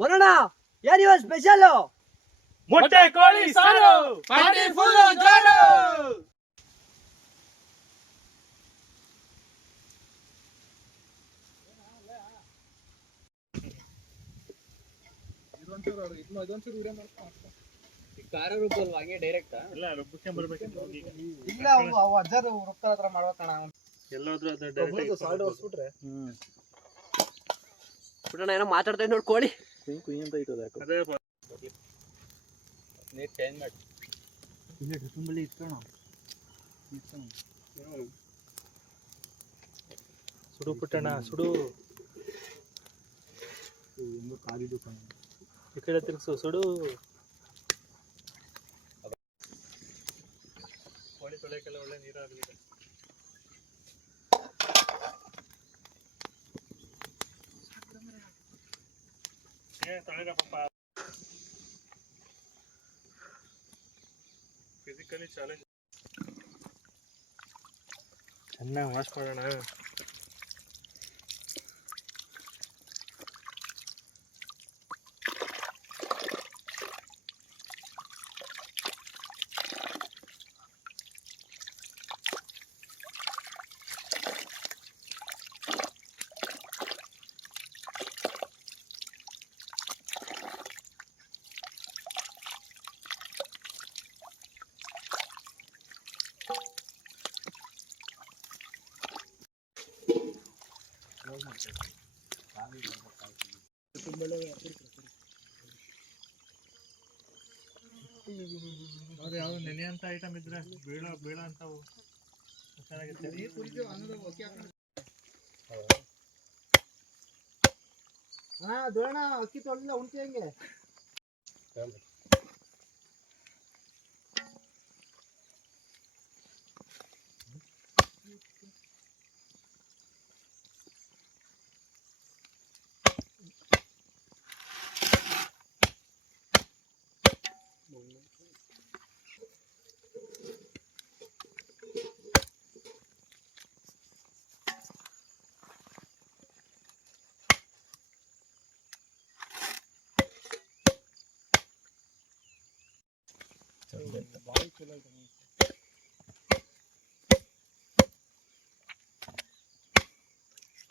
ಬರೋಣ ಏನಿವ ಸ್ಪೆಷಲ್ ಮೊಟ್ಟೆ ಕೋಳಿ ಸಾರು! ಪಾರ್ಟಿ ಫುಲ್ ಜೋರು ಖಾರ ರುಬ್ಬಲ್ವಾ ಹಂಗೆ ಡೈರೆಕ್ಟ್ ಇಲ್ಲ ರುಬ್ಬಕ್ಕೆ ಬರ್ಬೇಕಂತ ಹೋಗಿ. ಇಲ್ಲ ಅವು ಅವು ಅಜ್ಜರು ಹತ್ರ ಮಾಡ್ಬೇಕಣ್ಣ. ಎಲ್ಲಾದ್ರೂ ಅದು ಡೈರೆಕ್ಟ್ ಸಾಲ್ಟ್ ಹೊರ್ಸ್ಬಿಟ್ರೆ ಬಿಡೋಣ ಏನೋ ಮಾತಾಡ್ತಾ ನೋಡಿ ಕೋಳಿ. ಕುಯ್ ಕುಯ್ ಅಂತ ಐತದ ಯಾಕೋ. ಅದೇ ಬ- ನೀರ್ ಚೇಂಜ್ ಮಾಡಿ. ಇಲ್ಲ ಡಿಸ್ಟಂಬಲ್ಲಿ ಇಟ್ಕೋಣ. ಸುಡು ಪುಟ್ಟಣ ಸುಡು. ಕಾದಿದ್ದು ಕಣ. ಈ ಕಡೆ ತಿರ್ಗ್ಸು ಸುಡು. ಕೋಳಿ ತೊಳೆಯಕ್ಕೆಲ್ಲ ಒಳ್ಳೆ ನೀರಾಗಲಿದೆ. Yan, talaga pampara. Physically challenged. Anna, wash para na. ಅದು ಯಾವ ನೆನೆ ಅಂತ ಐಟಮ್ ಇದ್ರೆ ಬೀಳೋ ಬೀಳೋ ಅಂತವು. ಚೆನ್ನಾಗಿರ್ತದೆ ಹಾ ದೋಣ ಅಕ್ಕಿ ತೊಳಿಲ್ಲ ಉಂಟು ಹೆಂಗೆ?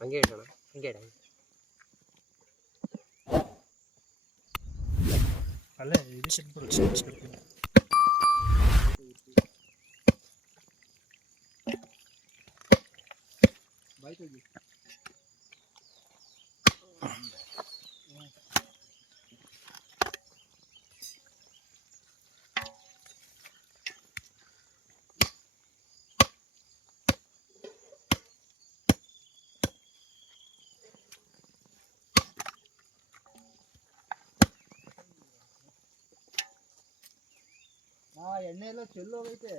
ಹಂಗೆ ಇಡೋಣ ಹಂಗೆ ये सिंपल सर्च करके भाई तो ಹಾ ಎಣ್ಣೆ ಎಲ್ಲ ಚೆಲ್ಲೋಗೈತೆ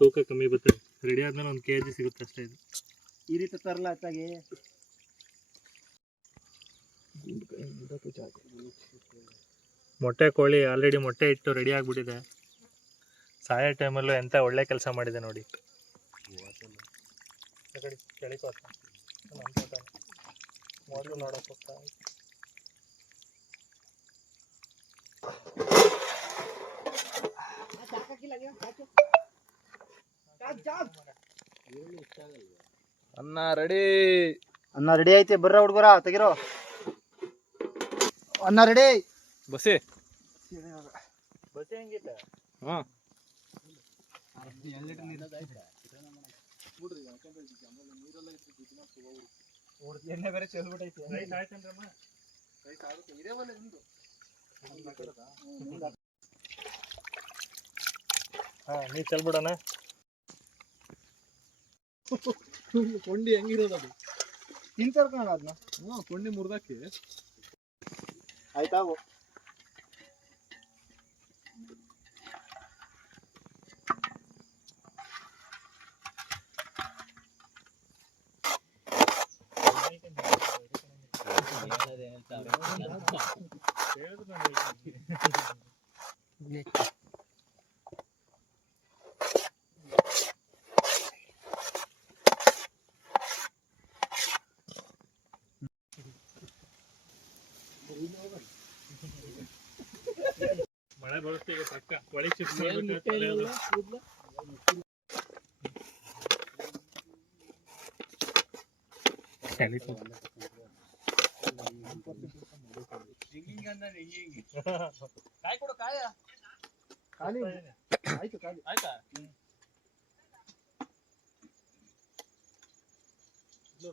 ತೂಕ ಕಮ್ಮಿ ಬರ್ತದೆ. ರೆಡಿ ಆದ್ಮೇಲೆ ಒಂದು ಕೆ ಜಿ ಸಿಗುತ್ತೆ ಅಷ್ಟೇ ಇದು. ಈ ರೀತಿ ತರಲ ಹೆಚ್ಚಾಗಿ ಮೊಟ್ಟೆ ಕೋಳಿ ಆಲ್ರೆಡಿ ಮೊಟ್ಟೆ ಇಟ್ಟು ರೆಡಿ ಆಗಿಬಿಟ್ಟಿದೆ. ಸಾಯೋ ಟೈಮಲ್ಲೂ ಎಂತ ಒಳ್ಳೆ ಕೆಲಸ ಮಾಡಿದೆ ನೋಡಿ. ಆ ಕೆಳಕೋತ ಮೊದಲು ನೋಡಕ್ಕೆ ಹೋಗ್ತಾ ಅನ್ನ ರೆಡಿ ಅನ್ನ ರೆಡಿ ಐತೆ. ಬರ್ರ ಹುಡುಗರ ತೆಗಿರೋ. ಅನ್ನ ರೆಡಿ ಬಸ್ಸೇ. ಬಸ್ ಹೆಂಗಿದೆ ಹಾಂ ಎಣ್ಣೆ ಬೇರೆ ಚೆಲ್ಬಿಟ್ಟೈತಿ. ರೈಸ್ ಆಯ್ತೇನ್ರಮ್ಮ? ಹಾ ನೀ ಚೆಲ್ಬಿಡಣ. ಕೊಂಡಿ ಹೆಂಗಿರೋದು ಅದು? ತಿಂತಾರ್ಕಣ ಅದನ್ನ ಹ್ಞೂ ಕೊಂಡಿ ಮುರ್ದಾಕಿ. ಆಯ್ತಾ ಮಳೆ ಬರುತ್ತೆ ಈಗ ಪಕ್ಕ ಒಳಗೆ ಶಿಫ್ಟ್ ಮಾಡ್ಬೇಕು Gracias. ಕಾಯಿ ಕೊಡು ಆಯ್ತು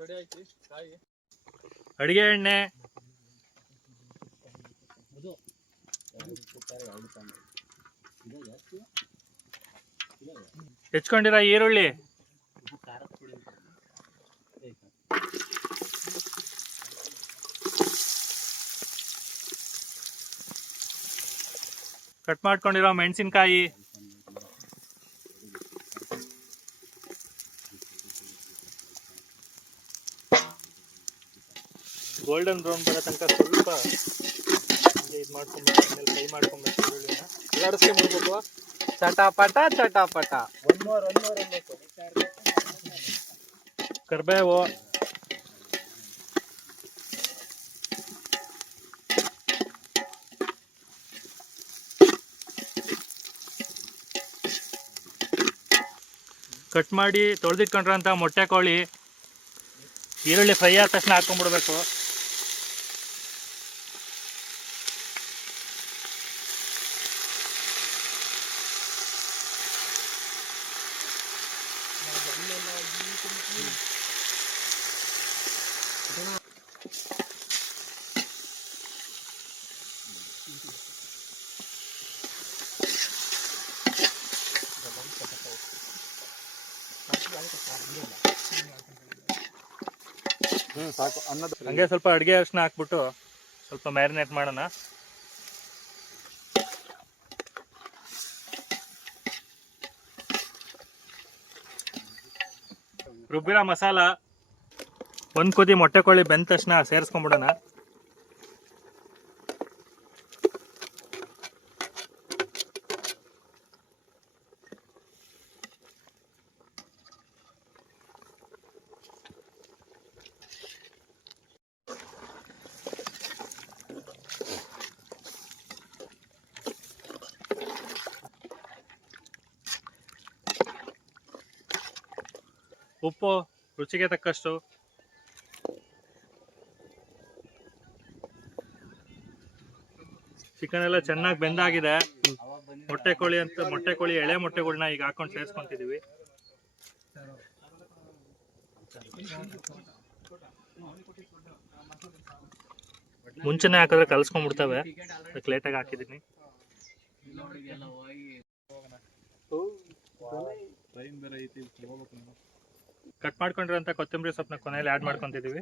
ರೆಡಿ ಕಾಯಿ ಅಡಿಗೆ ಎಣ್ಣೆ. ಹೆಚ್ಕೊಂಡಿರ ಈರುಳ್ಳಿ. ಕಟ್ ಮಾಡ್ಕೊಂಡಿರೋ ಮೆಣಸಿನ್ಕಾಯಿ. ಗೋಲ್ಡನ್ ಬ್ರೌನ್ ಬರೋ ತನಕ ಸ್ವಲ್ಪ ಇದು ಮಾಡ್ಕೊಬೇಕು ಫ್ರೈ ಮಾಡ್ಕೊಬೇಕು ಈರುಳ್ಳಿನ ಎಲ್ಲಾಡಿಸ್ಕೊಂಡ್ಬಿಡ್ಬೇಕು ಚಟಾಪಟ ಚಟಾಪಟ. ಒನ್ ಮೋರ್ ಒನ್ ಮೋರ್ ಕರಿಬೇವು. ಕಟ್ ಮಾಡಿ ತೊಳೆದಿಟ್ಕೊಂಡ್ರಂಥ ಮೊಟ್ಟೆ ಕೋಳಿ ಈರುಳ್ಳಿ ಫ್ರೈ ಆದ ತಕ್ಷಣ ಹಾಕೊಂಡ್ಬಿಡ್ಬೇಕು. ಸಾಕು. ಹಂಗೆ ಸ್ವಲ್ಪ ಅಡಿಗೆ ಅರಿಶಿನ ಹಾಕ್ಬಿಟ್ಟು ಸ್ವಲ್ಪ ಮ್ಯಾರಿನೇಟ್ ಮಾಡೋಣ. ರುಬ್ಬಿರೋ ಮಸಾಲ ಒಂದ್ ಕುದಿ ಮೊಟ್ಟೆ ಕೋಳಿ ಬೆಂದ ತಕ್ಷಣ ಸೇರಿಸ್ಕೊಂಡ್ಬಿಡೋಣ. ಉಪ್ಪು, ರುಚಿಗೆ ತಕ್ಕಷ್ಟು. ಚಿಕನ್ ಎಲ್ಲ ಚೆನ್ನಾಗಿ ಬೆಂದಾಗಿದೆ. ಮೊಟ್ಟೆ ಕೋಳಿ ಅಂತ, ಮೊಟ್ಟೆ ಕೋಳಿ, ಎಳೆ ಮೊಟ್ಟೆಗಳನ್ನ ಈಗ ಹಾಕೊಂಡು ಸೇರಿಸ್ಕೊಂತಿದೀವಿ. ಮುಂಚೆನೆ ಹಾಕಿದ್ರೆ ಕಲ್ಸ್ಕೊಂಡ್ಬಿಡ್ತವೆ. ಅದಕ್ಕೆ ಲೇಟಾಗಿ ಹಾಕಿದ್ದೀನಿ ಕಟ್ ಮಾಡ್ಕೊಂಡಿರೋಂಥ ಕೊತ್ತಂಬರಿ ಸೊಪ್ಪನ್ನ ಕೊನೆಯಲ್ಲಿ ಆಡ್ ಮಾಡ್ಕೊಂತಿದೀವಿ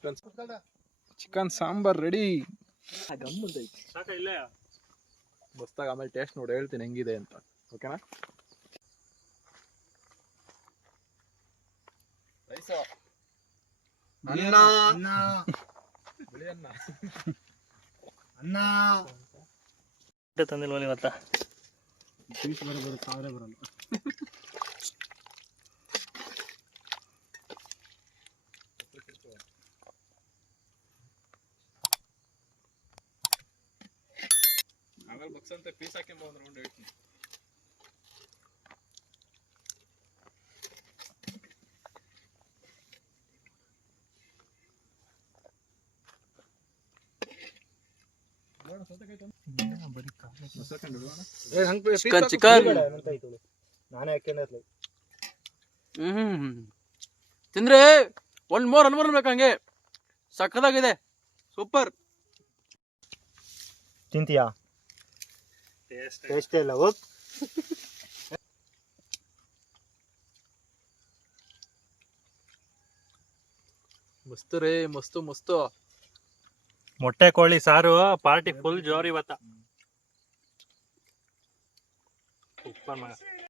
ಚಿಕನ್ ಚಿಕನ್ ಸಾಂಬಾರ್ ರೆಡಿ ಸಾಕ ಇಲ್ಲೇ ಮಸ್ತಾಗ ಆಮೇಲೆ ಟೇಸ್ಟ್ ನೋಡಿ ಹೇಳ್ತೀನಿ ಹೆಂಗಿದೆ ಅಂತ. ಓಕೆನಾ ಅನ್ನ. ತಂದಿಲ್ವಲ್ಲ ಇವತ್ತ ಬರಲ್ಲ. ಬಕ್ಸ್ ಅಂತ ಪೀಸ್ ಚಿಕನ್ ಚಿಕನ್. ನಾನೇ ಹಾಕೊಂಡಿರ್ಲಿ ಹ್ಮ್. ತಿಂದ್ರೆ ಒಂದ್ ಮೋರ್ ಅನ್ಬರ್ಬೇಕು ಹಂಗೆ. ಸಕ್ಕದಾಗಿದೆ. ಸೂಪರ್. ತಿಂತೀಯಾ? ಟೇಸ್ಟ್ ಇಲ್ಲ ಹೋಗ್ ಮಸ್ತ್ ರೀ ಮಸ್ತು ಮಸ್ತು. ಮೊಟ್ಟೆ ಕೋಳಿ ಸಾರು ಪಾರ್ಟಿ ಫುಲ್ ಜೋರ್ ಇವತ್ತ. ಉಪ್ಪ ಮಗ.